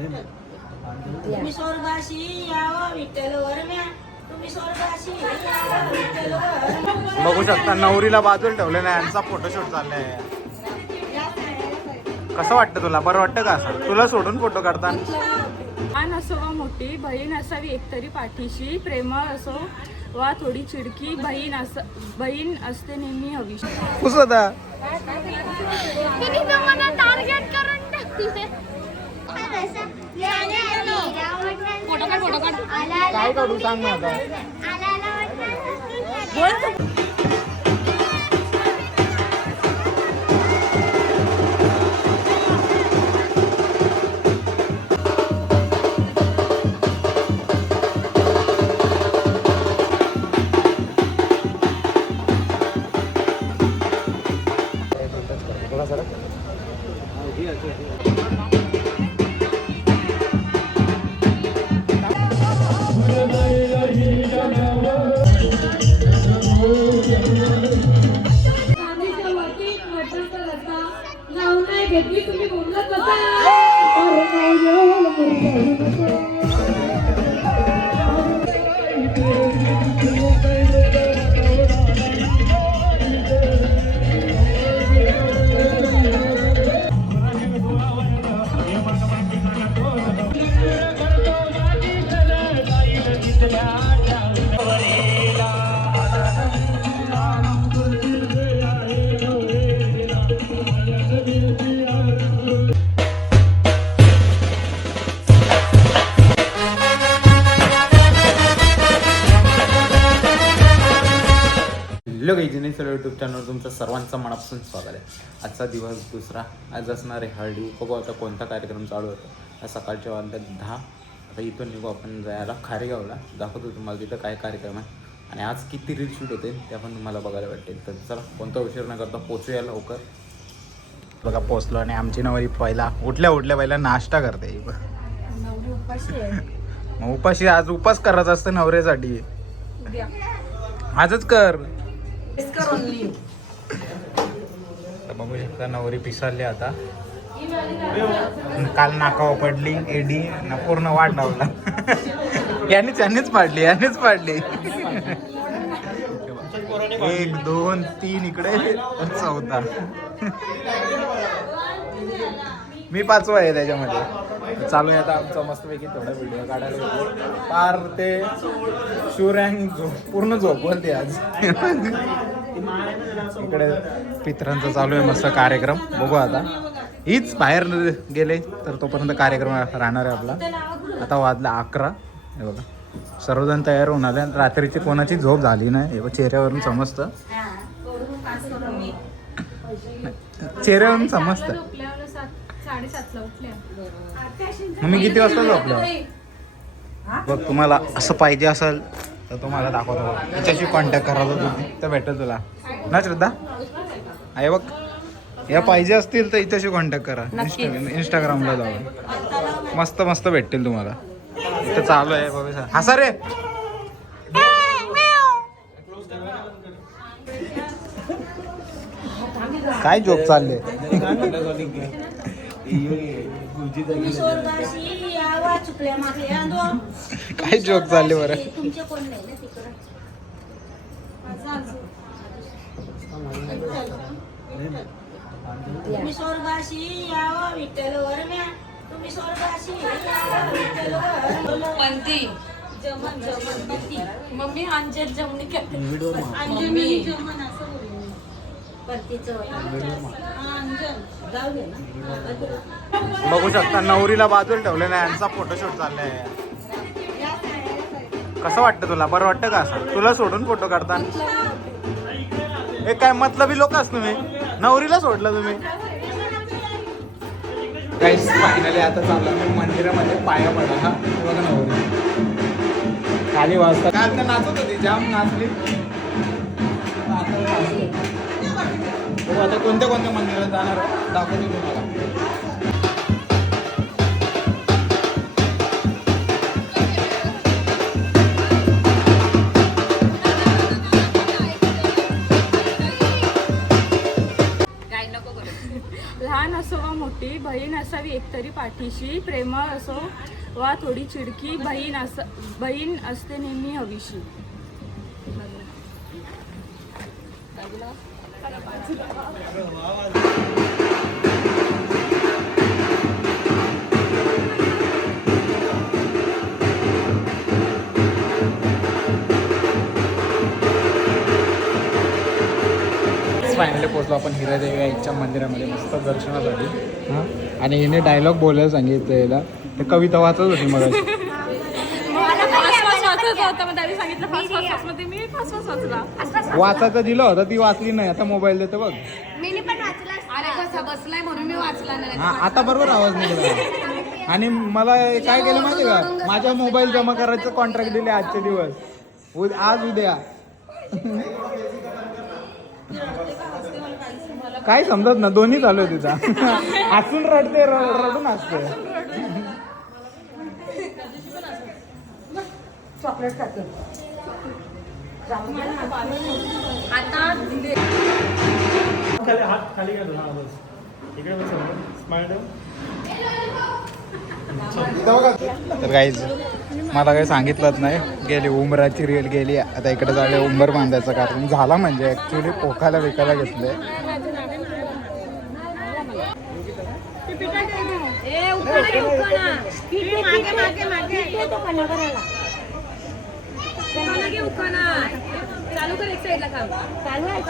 तुम्ही स्वर्गाशी यावं विठ्ठल वरम्या, तुम्ही स्वर्गाशी यावं विठ्ठल वरम्या. बघू शकता नवरीला बाजूला ठेवले नाही, यांचा फोटोशूट चाललाय. कसं वाटतं तुला? बरं वाटतं का असं तुला सोडून फोटो काढता? लहान असो वा मोठी बहीण असावी एकतरी पाठीशी, प्रेमळ असो वा थोडी चिडकी बहीण असते नेहमी हवी. कुसदा काय काढू सांग ना आता. हॅलो गाईज, सर्व यूट्यूब चॅनल तुमचं सर्वांचं मनापासून स्वागत आहे. आजचा दिवस दुसरा, आज असणार आहे हळदी. बघू आता कोणता कार्यक्रम चालू होता. आज सकाळच्या वाजल्यात 10. आता इथून निघू आपण जायला खारेगावला. दाखवतो तुम्हाला तिथं काय कार्यक्रम आहे आणि आज किती रील शूट होते ते पण तुम्हाला बघायला भेटेल. तर चला कोणता उशीर न करता पोचूया लवकर. बघा पोचलो आणि आमची नवरी पहिला उठल्या पहिला नाश्ता करते. मग उपाशी आज उपास करायचा असतं नवऱ्यासाठी. आजच कर. बघू शकता नवरी पिसाळली आता. काल नाकावर पडली एडी ना, पूर्ण वाट लावला. यानेच पाडली. 1 2 3 इकडे 14. मी 5वा आहे त्याच्यामध्ये. चालू आहे आता आमचा मस्तपैकी थोडा व्हिडिओ काढायला. पार ते शिवरँग पूर्ण झोपवते आज. इकडे पितरांचा चालू आहे मस्त कार्यक्रम. बघू आता हीच बाहेर गेले तर तोपर्यंत कार्यक्रम राहणार आहे आपला. आता वाजला 11. हे बघा सर्वजण तयार होऊन आले. रात्रीची कोणाची झोप झाली नाही हे चेहऱ्यावरून समजतं. चेहऱ्यावरून समजतं. मी किती वाजता झोपलो बघ. तुम्हाला असं पाहिजे असेल तर तुम्हाला दाखवतो. याच्याशी कॉन्टॅक्ट करायला तुम्ही तर भेटेल तुला ना श्रद्धा. आहे बघ, या पाहिजे असतील तर इथेशी कॉन्टॅक्ट करा. इंस्टाग्रामला जाऊन मस्त भेटतील तुम्हाला. इथं चालू आहे बघा. हसा रे. काय जोक चालले. काय जोक चालले बरं. तुम्ही स्वर्गाशी यावं विठ्ठल वरम्या, तुम्ही स्वर्गाशी यावं विठ्ठल वरम्या. पंती जमन पंती. मम्मी अंजल जमनी करते. अंजली जमन असं बोलले. पंतीचं जाऊ दे ना. बघू शकता नवरीला बाजूला ठेवले नाही, यांचा फोटोशूट चाललाय. कसं वाटतं तुला? बरं वाटतं का असं तुला सोडून फोटो काढता? हे काय मतलबी लोक असतो. तुम्ही नवरीला सोडलं तुम्ही. गाईस फायनली आता चाललं मंदिरामध्ये पाया पडा. हा बघा नवरी खाली वाजता. काल तर नाचत होती, जाम नाचली. आता कोणत्या मंदिरात जाणार दाखवतो तुम्हाला. लहान असो वा मोठी बहीण असावी एकतरी पाठीशी, प्रेमळ असो वा थोडी चिडकी, बहीण असते नेहमी हवीशी. फायनली पोहोचलो आपण हिरादेवी आईच्या मंदिरामध्ये मस्त दर्शनासाठी. हां, आणि हिने डायलॉग बोलायला सांगितलं याला. ते कविता वाचत होती मग. वाचायचं दिलं होतं, ती वाचली नाही. आता मोबाईल देतो बघ. हा, आता बरोबर आवाज निघाला. आणि मला काय केलं माहिती का, माझ्या मोबाईल जमा करायचं कॉन्ट्रॅक्ट दिले आजचे दिवस, आज उद्या. काय समजत ना, दोन्ही चालू आहे तिचा. हसून रडते, रडून हसते. चॉकलेट खाते आता. हात खाली घालून इकडे तर काहीच मला काही सांगितलंच नाही. गेली उंबराची रेल गेली. आता इकडे झाले उंबर बांधायचं कारण झाला. म्हणजे ऍक्च्युली पोखायला विकायला घेतले. चालू कर, एक साईडला काम चालू आहे.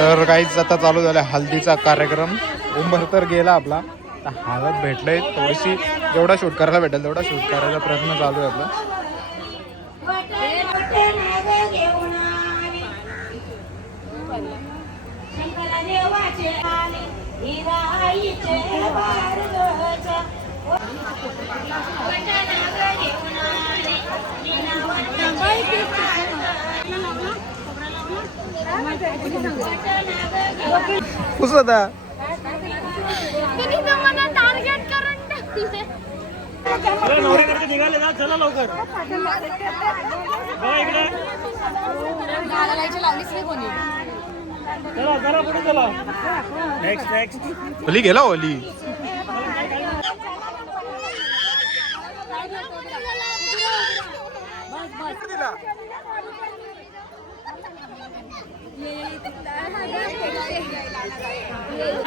तर काहीच आता चालू झालं हल्दीचा कार्यक्रम. उंबर तर गेला आपला. हळद भेटलंय थोडीशी. जेवढा शूट करायला भेटेल तेवढा शूट करायचा प्रयत्न चालू आहे आपला. पुसता नवरीकडे निघाले ना, चला लवकर. इकडे चला चला, पुढे चला. नेक्स्ट ओली गेला. ओली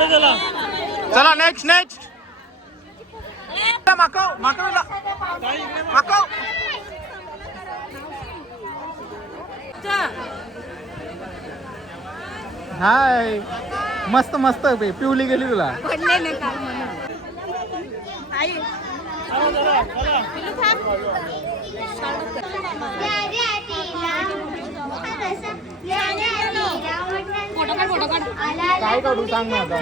चला. चला नेक्स्ट माकव. हाय, मस्त मस्त पिवली गेली तुला. काय काढू सांग ना आता.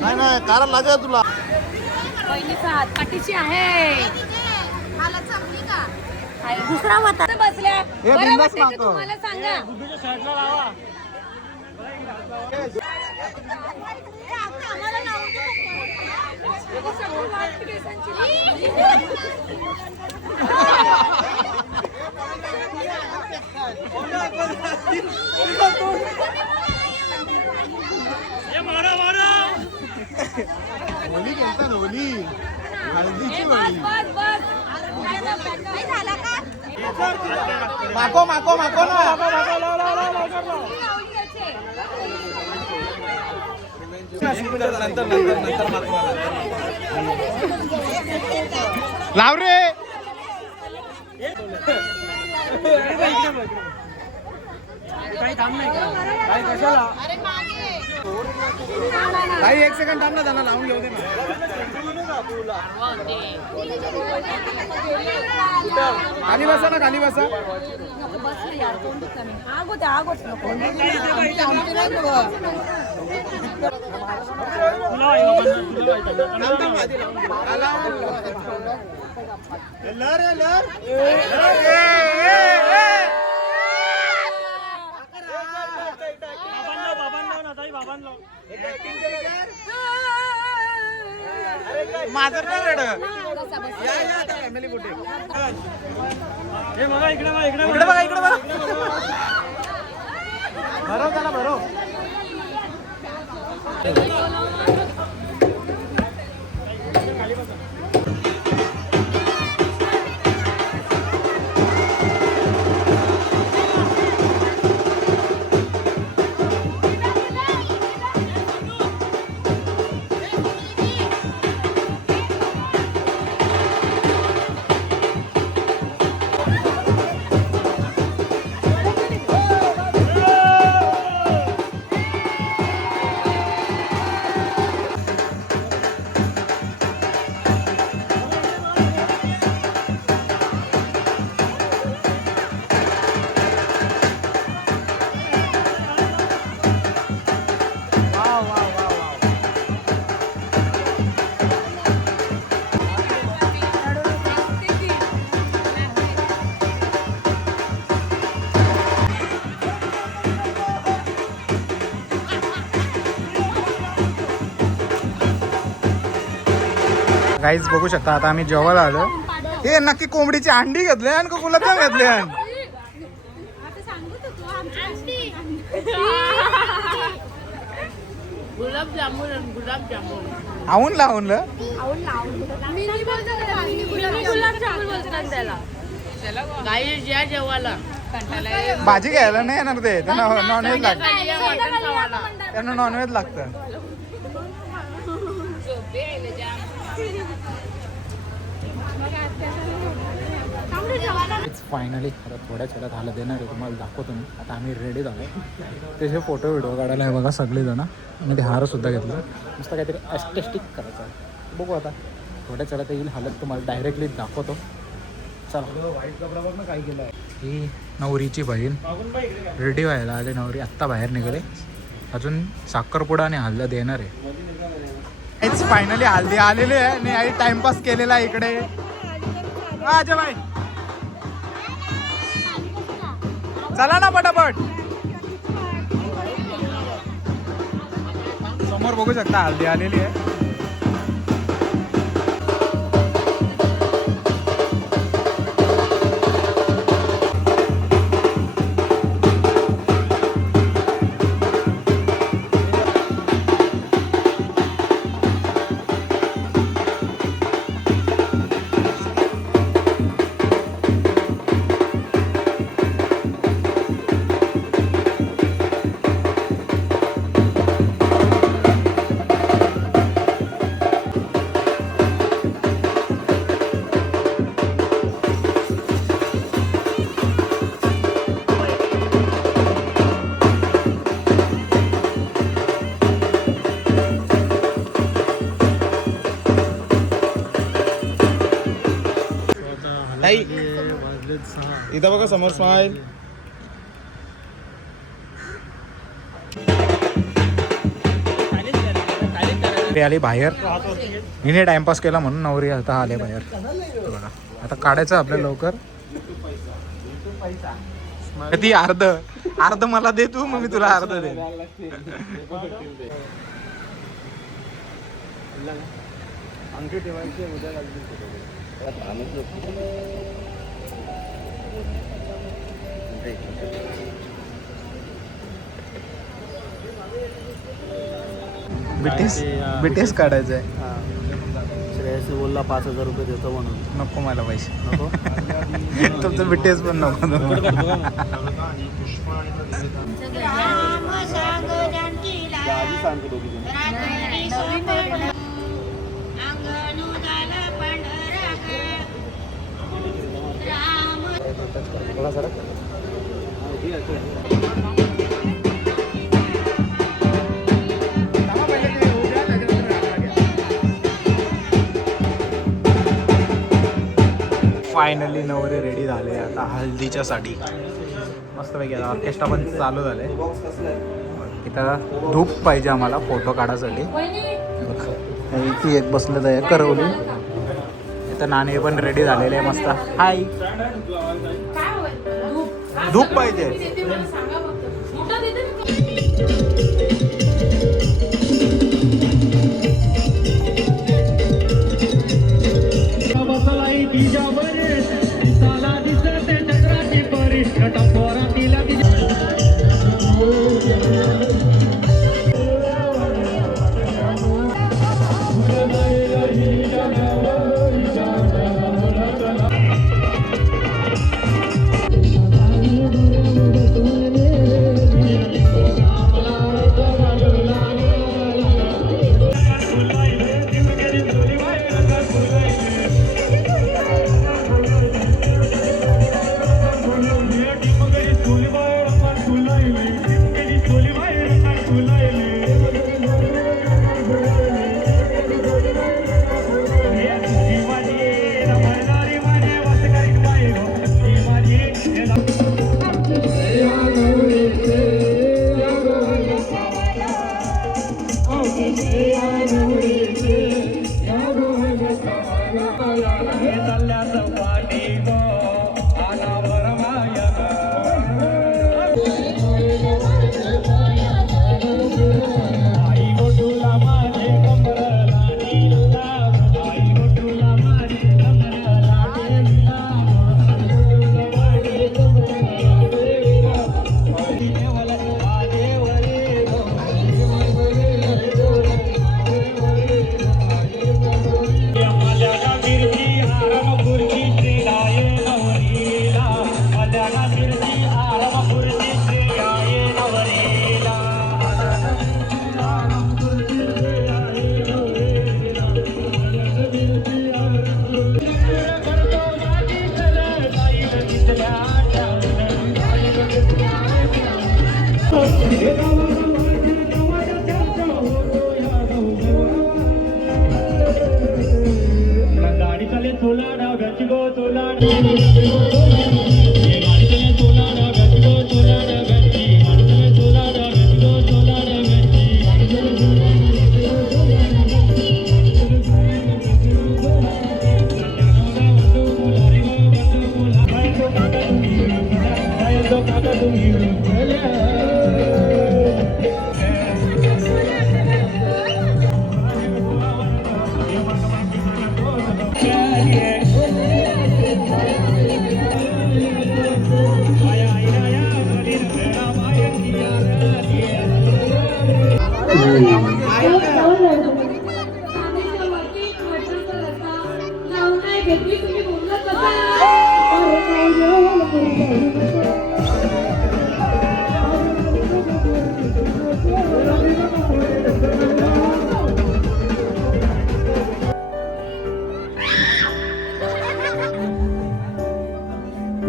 नाही कारण लागेल तुला. बहिणीचा हात पाठीशी आहे. दुसरा मत बसल्या बरं वाटतंय का तुम्हाला सांगा. साईडला लावा. होली खेळता ना, होली हळदीची होली. माको माको माको ना. लाव रे. काही थांब नाही का? काय कशाला? काही 1 सेकंड थांब ना, त्यांना लावून घेऊ दे ना. खाली बसा ना, खाली बसा. माझं नाही रड हे बघा इकडे बघा इकडे इकडे बघा इकडे बघा भरो त्याला भरो गाईज बघू शकता आता आम्ही जेवायला आलो. हे नक्की कोंबडीची अंडी घेतले आणि का गुलाबजाम घेतले आवून लावून भाजी घ्यायला नाही येणार ते त्यांना नॉनव्हेज लागतं त्यांना नॉनव्हेज लागतं. फायनली आता थोड्याच वेळात हालत देणार आहे तुम्हाला दाखवतो मी. आता आम्ही रेडी झालो त्याचे फोटो व्हिडिओ काढायला आहे बघा सगळेजण आणि ते हारसुद्धा घेतलं मस्त काहीतरी ॲस्टेस्टिक करायचं आहे. बघू आता थोड्याच वेळात येईल हालत तुम्हाला डायरेक्टली दाखवतो. चला व्हाईट कपडा बघ ना काय केलं आहे. ही नवरीची बहीण रेडी व्हायला आले. नवरी आत्ता बाहेर निघाले. अजून साखरपुडा आणि हल्ला देणार आहे. हेच फायनली हल्दी आलेली आहे आणि आई टाइमपास केलेला आहे इकडे. अजय बाई चला ना पटापट. समोर बघू शकता हल्दी आलेली आहे. इथं बघा समोर स्माईल. आली बाहेर. हिने टाइमपास केला म्हणून नवरी आता आले बाहेर. बघा आता काढायचं आपल्या लवकर. ती अर्ध मला दे तू मग मी तुला अर्ध दे. अंगठी ठेवायची उद्या बीटीएस काढायचं आहे. श्रेयस बोलला 5,000 रुपये देतो म्हणून. नको मला पैसे नको. तुमचं बीटीएस पण नको. राम सांग जानकीला रात्री सोपड अंगणू झाला पंढरा राम. फायनली नवरे रेडी झाले आता हल्दीच्या साठी. मस्तपैकी आता ऑर्केस्ट्रा पण चालू झाले. इथं धूप पाहिजे आम्हाला फोटो काढायसाठी. ती एक बसलं आहे करवली. इथं नाणे पण रेडी झालेले आहे मस्त. हाय, धूप पाहिजे.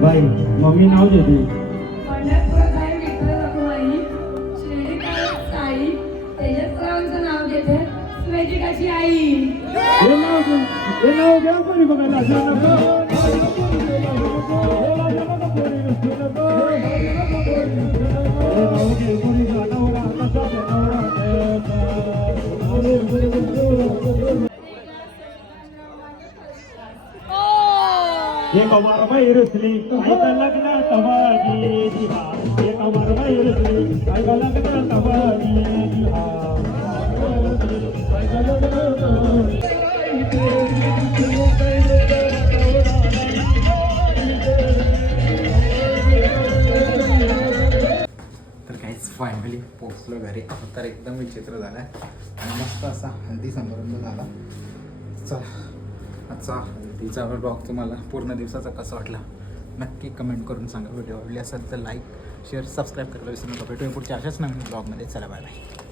बाई मम्मी नाव देते. एक बाई रुसली ऐका लग्न तवाली दिहा. एक बाई रुसली ऐका लग्न तवाली दिहा. तर काहीच फायनली पोचलो घरी. तर एकदम विचित्र झाला आहे आणि मस्त असा हल्दी समारंभ झाला. चला आजचा हल्दीचा ब्लॉग तुम्हाला पूर्ण दिवसाचा कसा वाटला नक्की कमेंट करून सांगा. व्हिडिओ आवडली असेल तर लाईक शेअर सबस्क्राईब करायला विसरू नका. भेटूया पुढच्या अशाच नवीन ब्लॉगमध्ये. चला बाय बाय.